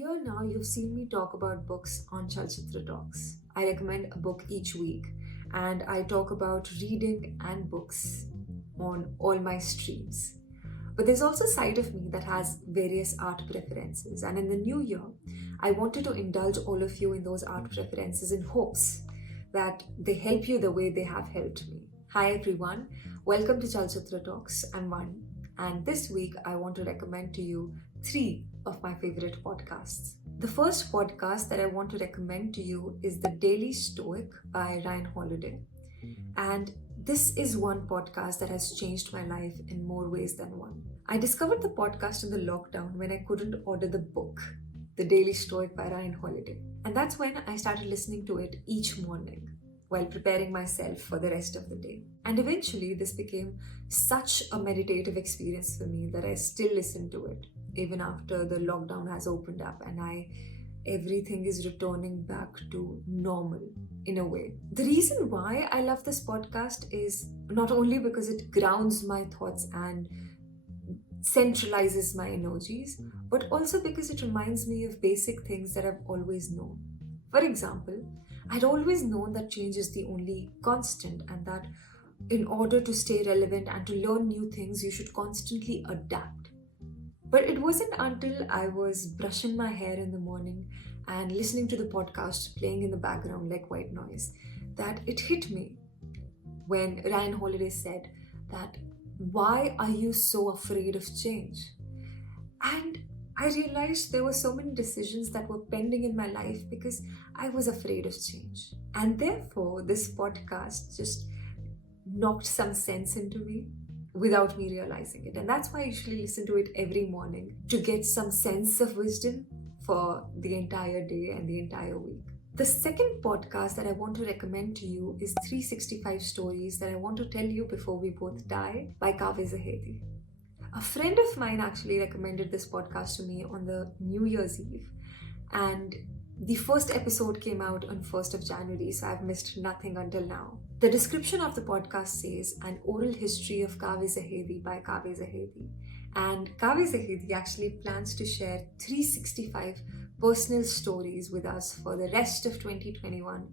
year now, you've seen me talk about books on Chalchitra Talks. I recommend a book each week, and I talk about reading and books on all my streams. But there's also a side of me that has various art preferences, and in the new year, I wanted to indulge all of you in those art preferences in hopes that they help you the way they have helped me. Hi everyone, welcome to Chalchitra Talks. I'm Vani, and this week I want to recommend to you three of my favorite podcasts. The first podcast that I want to recommend to you is The Daily Stoic by Ryan Holiday. And this is one podcast that has changed my life in more ways than one. I discovered the podcast in the lockdown when I couldn't order the book, The Daily Stoic by Ryan Holiday. And that's when I started listening to it each morning while preparing myself for the rest of the day. And eventually, this became such a meditative experience for me that I still listen to it, even after the lockdown has opened up and everything is returning back to normal in a way. The reason why I love this podcast is not only because it grounds my thoughts and centralizes my energies, but also because it reminds me of basic things that I've always known. For example, I'd always known that change is the only constant and that in order to stay relevant and to learn new things, you should constantly adapt. But it wasn't until I was brushing my hair in the morning and listening to the podcast playing in the background like white noise that it hit me when Ryan Holiday said that, why are you so afraid of change? And I realized there were so many decisions that were pending in my life because I was afraid of change. And therefore, this podcast just knocked some sense into me without me realizing it. And that's why I usually listen to it every morning to get some sense of wisdom for the entire day and the entire week. The second podcast that I want to recommend to you is 365 Stories That I Want to Tell You Before We Both Die by Kaveh Zahedi. A friend of mine actually recommended this podcast to me on the New Year's Eve, and the first episode came out on 1st of January, so I've missed nothing until now. The description of the podcast says, an oral history of Kaveh Zahedi by Kaveh Zahedi. And Kaveh Zahedi actually plans to share 365 personal stories with us for the rest of 2021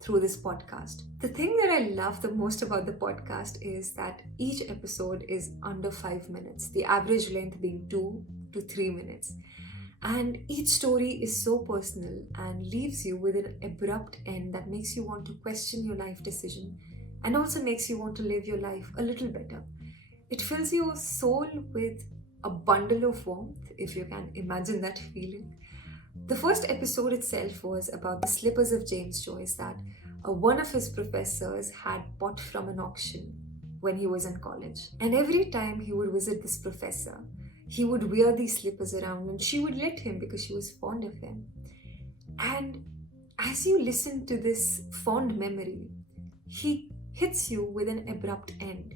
through this podcast. The thing that I love the most about the podcast is that each episode is under 5 minutes, the average length being 2 to 3 minutes. And each story is so personal and leaves you with an abrupt end that makes you want to question your life decision and also makes you want to live your life a little better. It fills your soul with a bundle of warmth, if you can imagine that feeling. The first episode itself was about the slippers of James Joyce that one of his professors had bought from an auction when he was in college. And every time he would visit this professor, he would wear these slippers around and she would let him because she was fond of him. And as you listen to this fond memory, he hits you with an abrupt end.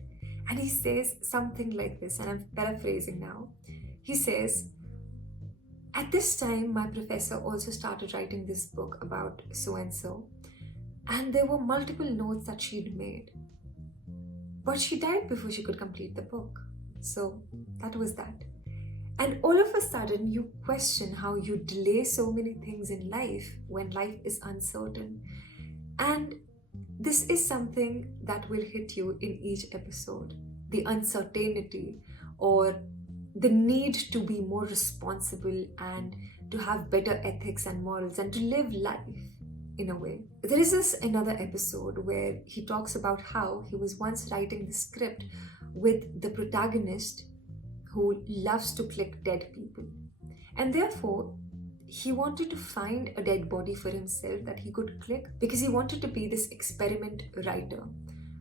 And he says something like this, and I'm paraphrasing now. He says, at this time, my professor also started writing this book about so-and-so, and there were multiple notes that she'd made. But she died before she could complete the book. So that was that. And all of a sudden, you question how you delay so many things in life when life is uncertain. And this is something that will hit you in each episode. The uncertainty or the need to be more responsible and to have better ethics and morals and to live life in a way. There is this another episode where he talks about how he was once writing the script with the protagonist who loves to click dead people. And therefore, he wanted to find a dead body for himself that he could click because he wanted to be this experiment writer.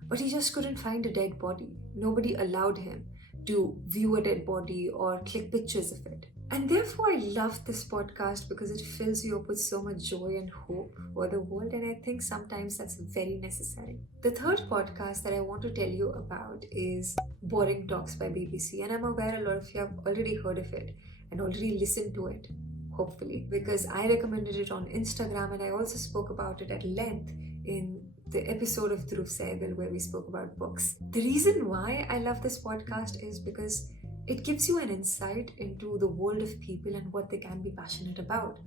But he just couldn't find a dead body. Nobody allowed him to view a dead body or click pictures of it. And therefore, I love this podcast because it fills you up with so much joy and hope for the world. And I think sometimes that's very necessary. The third podcast that I want to tell you about is Boring Talks by BBC. And I'm aware a lot of you have already heard of it and already listened to it, hopefully, because I recommended it on Instagram and I also spoke about it at length in the episode of Dhruv Sehgal where we spoke about books. The reason why I love this podcast is because It gives you an insight into the world of people and what they can be passionate about.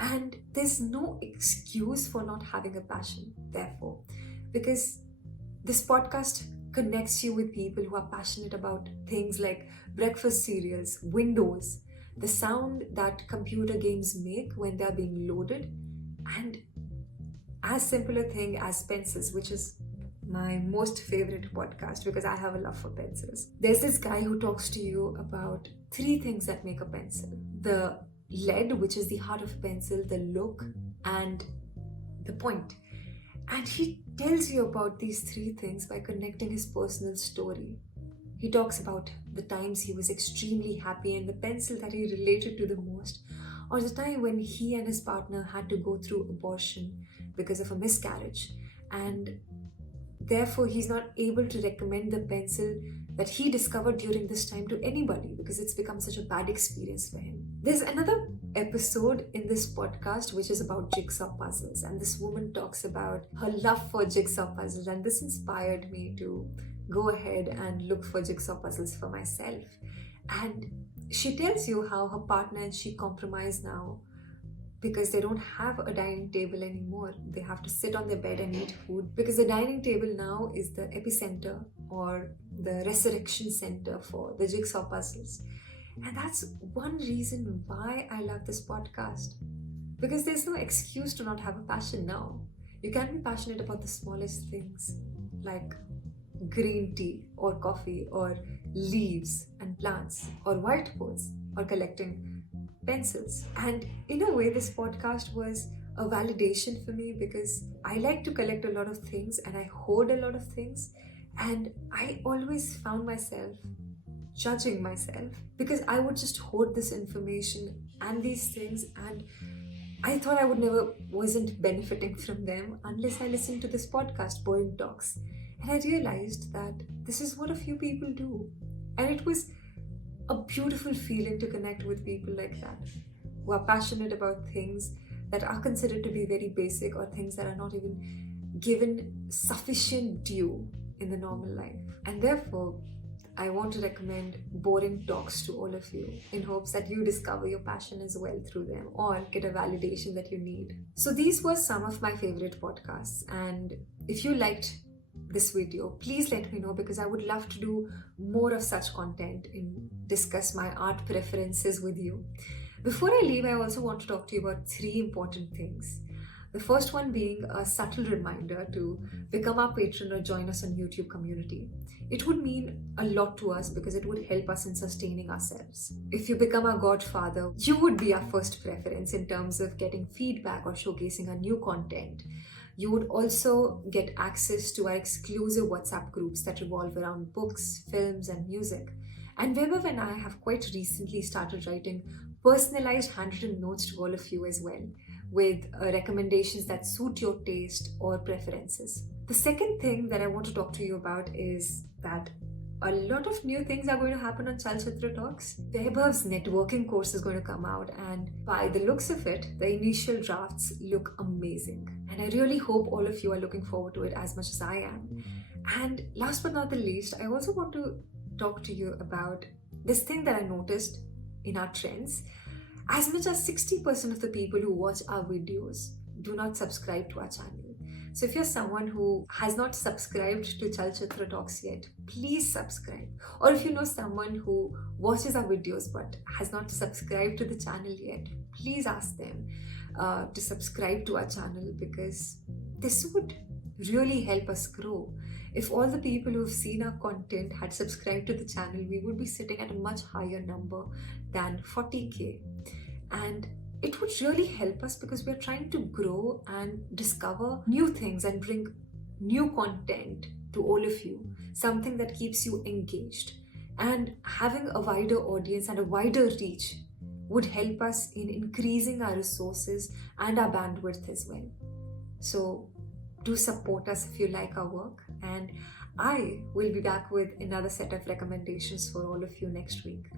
And there's no excuse for not having a passion, therefore, because this podcast connects you with people who are passionate about things like breakfast cereals, windows, the sound that computer games make when they're being loaded, and as simple a thing as pencils, which is my most favorite podcast because I have a love for pencils. There's this guy who talks to you about three things that make a pencil: the lead, which is the heart of a pencil, the look, and the point. And he tells you about these three things by connecting his personal story. He talks about the times he was extremely happy and the pencil that he related to the most, or the time when he and his partner had to go through abortion because of a miscarriage, and therefore he's not able to recommend the pencil that he discovered during this time to anybody because it's become such a bad experience for him. There's another episode in this podcast which is about jigsaw puzzles, and this woman talks about her love for jigsaw puzzles, and this inspired me to go ahead and look for jigsaw puzzles for myself. And she tells you how her partner and she compromise now because they don't have a dining table anymore. They have to sit on their bed and eat food because the dining table now is the epicenter or the resurrection center for the jigsaw puzzles. And that's one reason why I love this podcast, because there's no excuse to not have a passion now. You can be passionate about the smallest things like green tea or coffee or leaves and plants or whiteboards or collecting pencils. And in a way, this podcast was a validation for me because I like to collect a lot of things and I hoard a lot of things, and I always found myself judging myself because I would just hoard this information and these things, and I thought I wasn't benefiting from them unless I listened to this podcast, Boring Talks. And I realized that this is what a few people do. And it was a beautiful feeling to connect with people like that, who are passionate about things that are considered to be very basic or things that are not even given sufficient due in the normal life. And therefore, I want to recommend Boring Talks to all of you in hopes that you discover your passion as well through them or get a validation that you need. So these were some of my favorite podcasts, and if you liked this video, please let me know because I would love to do more of such content and discuss my art preferences with you. Before I leave, I also want to talk to you about three important things. The first one being a subtle reminder to become our patron or join us on YouTube community. It would mean a lot to us because it would help us in sustaining ourselves. If you become our godfather, you would be our first preference in terms of getting feedback or showcasing our new content. You would also get access to our exclusive WhatsApp groups that revolve around books, films, and music. And Vaibhav and I have quite recently started writing personalized handwritten notes to all of you as well, with recommendations that suit your taste or preferences. The second thing that I want to talk to you about is that a lot of new things are going to happen on Chalchitra Talks. Vaibhav's networking course is going to come out, and by the looks of it, the initial drafts look amazing. And I really hope all of you are looking forward to it as much as I am. And last but not the least, I also want to talk to you about this thing that I noticed in our trends. As much as 60% of the people who watch our videos do not subscribe to our channel. So if you're someone who has not subscribed to Chalchitra Talks yet, please subscribe. Or if you know someone who watches our videos but has not subscribed to the channel yet, please ask them to subscribe to our channel because this would really help us grow. If all the people who've seen our content had subscribed to the channel, we would be sitting at a much higher number than 40k. And it would really help us because we're trying to grow and discover new things and bring new content to all of you, something that keeps you engaged. And having a wider audience and a wider reach would help us in increasing our resources and our bandwidth as well. So do support us if you like our work, and I will be back with another set of recommendations for all of you next week.